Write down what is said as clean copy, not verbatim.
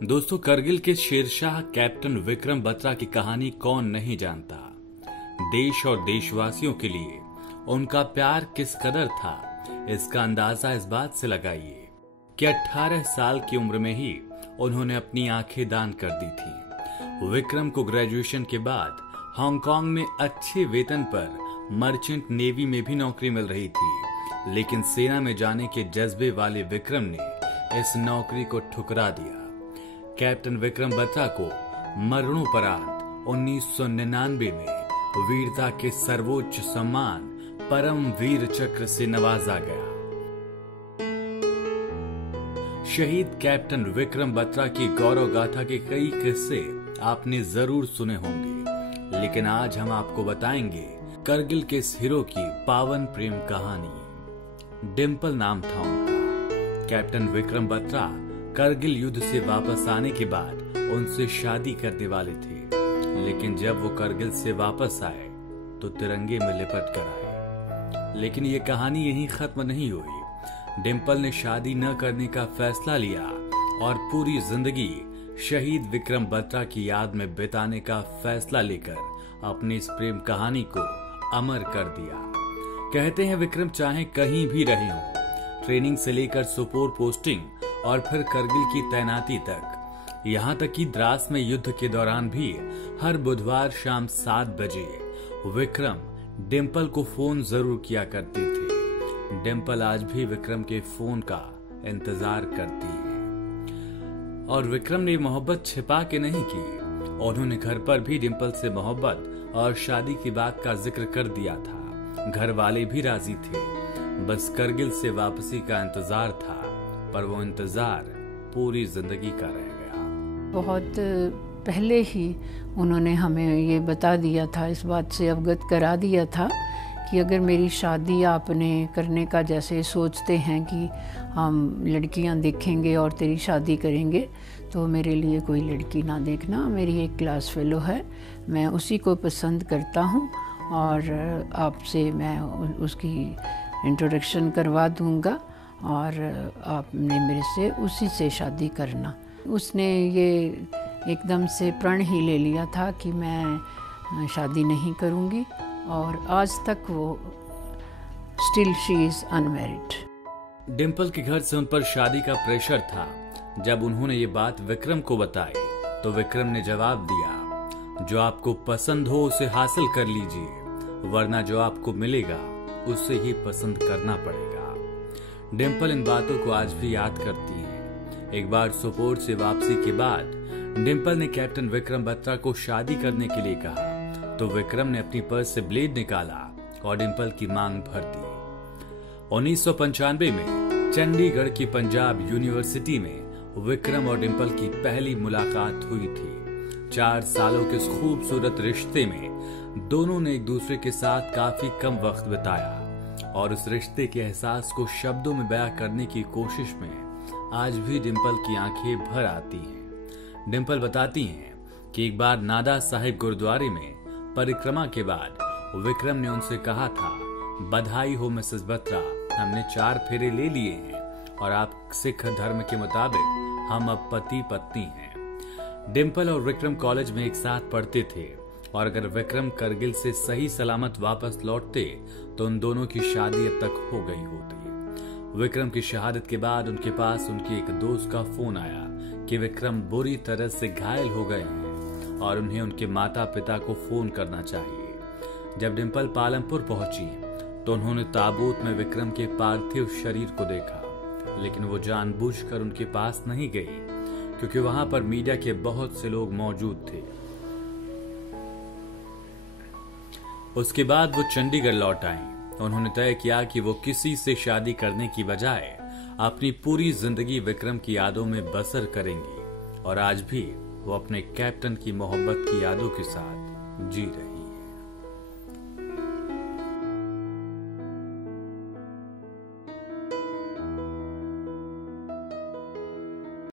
दोस्तों, करगिल के शेरशाह कैप्टन विक्रम बत्रा की कहानी कौन नहीं जानता। देश और देशवासियों के लिए उनका प्यार किस कदर था, इसका अंदाजा इस बात से लगाइए कि 18 साल की उम्र में ही उन्होंने अपनी आंखें दान कर दी थी। विक्रम को ग्रेजुएशन के बाद हांगकांग में अच्छे वेतन पर मर्चेंट नेवी में भी नौकरी मिल रही थी, लेकिन सेना में जाने के जज्बे वाले विक्रम ने इस नौकरी को ठुकरा दिया। कैप्टन विक्रम बत्रा को मरणोपरांत 1999 में वीरता के सर्वोच्च सम्मान परम वीर चक्र से नवाजा गया। शहीद कैप्टन विक्रम बत्रा की गौरव गाथा के कई किस्से आपने जरूर सुने होंगे, लेकिन आज हम आपको बताएंगे करगिल के इस हीरो की पावन प्रेम कहानी। डिम्पल नाम था उनका। कैप्टन विक्रम बत्रा करगिल युद्ध से वापस आने के बाद उनसे शादी करने वाले थे, लेकिन जब वो करगिल से वापस आए तो तिरंगे में लिपट कर आए। लेकिन ये कहानी यहीं खत्म नहीं हुई। डिम्पल ने शादी न करने का फैसला लिया और पूरी जिंदगी शहीद विक्रम बत्रा की याद में बिताने का फैसला लेकर अपनी इस प्रेम कहानी को अमर कर दिया। कहते हैं विक्रम चाहे कहीं भी रहे हों, ट्रेनिंग से लेकर सुपोर पोस्टिंग और फिर करगिल की तैनाती तक, यहाँ तक कि द्रास में युद्ध के दौरान भी हर बुधवार शाम 7 बजे विक्रम डिम्पल को फोन जरूर किया करती थी। डिम्पल आज भी विक्रम के फोन का इंतजार करती है। और विक्रम ने मोहब्बत छिपा के नहीं की, उन्होंने घर पर भी डिम्पल से मोहब्बत और शादी की बात का जिक्र कर दिया था। घर वाले भी राजी थे, बस करगिल से वापसी का इंतजार था, पर वो इंतजार पूरी जिंदगी का रह गया। बहुत पहले ही उन्होंने हमें ये बता दिया था, इस बात से अवगत करा दिया था कि अगर मेरी शादी आपने करने का जैसे सोचते हैं कि हम लड़कियां देखेंगे और तेरी शादी करेंगे, तो मेरे लिए कोई लड़की ना देखना। मेरी एक क्लास फेलो है, मैं उसी को पसंद करता हूँ और आपसे मैं उसकी इंट्रोडक्शन करवा दूँगा और आपने मेरे से उसी से शादी करना। उसने ये एकदम से प्रण ही ले लिया था कि मैं शादी नहीं करूँगी, और आज तक वो still she is unmarried. Dimple के घर से उन पर शादी का प्रेशर था। जब उन्होंने ये बात विक्रम को बताई तो विक्रम ने जवाब दिया, जो आपको पसंद हो उसे हासिल कर लीजिए, वरना जो आपको मिलेगा उसे ही पसंद करना पड़ेगा। डिम्पल इन बातों को आज भी याद करती हैं। एक बार सुपोर से वापसी के बाद डिम्पल ने कैप्टन विक्रम बत्रा को शादी करने के लिए कहा, तो विक्रम ने अपनी पर्स से ब्लेड निकाला और डिम्पल की मांग भर दी। 1995 में चंडीगढ़ की पंजाब यूनिवर्सिटी में विक्रम और डिम्पल की पहली मुलाकात हुई थी। 4 सालों के इस खूबसूरत रिश्ते में दोनों ने एक दूसरे के साथ काफी कम वक्त बिताया, और उस रिश्ते के एहसास को शब्दों में बयां करने की कोशिश में आज भी डिम्पल की आंखें भर आती हैं। डिम्पल बताती हैं कि एक बार नादा साहिब गुरुद्वारे में परिक्रमा के बाद विक्रम ने उनसे कहा था, बधाई हो मिसेस बत्रा, हमने 4 फेरे ले लिए हैं और आप सिख धर्म के मुताबिक हम अब पति पत्नी हैं। डिम्पल और विक्रम कॉलेज में एक साथ पढ़ते थे, और अगर विक्रम करगिल से सही सलामत वापस लौटते तो उन दोनों की शादी अब तक हो गई होती। विक्रम की शहादत के बाद उनके पास उनके एक दोस्त का फोन आया कि विक्रम बुरी तरह से घायल हो गए हैं और उन्हें उनके माता पिता को फोन करना चाहिए। जब डिम्पल पालमपुर पहुंची तो उन्होंने ताबूत में विक्रम के पार्थिव शरीर को देखा, लेकिन वो जानबूझकर उनके पास नहीं गई क्योंकि वहां पर मीडिया के बहुत से लोग मौजूद थे। उसके बाद वो चंडीगढ़ लौट आईं। उन्होंने तय किया कि वो किसी से शादी करने की बजाय अपनी पूरी जिंदगी विक्रम की यादों में बसर करेंगी, और आज भी वो अपने कैप्टन की मोहब्बत की यादों के साथ जी रहे।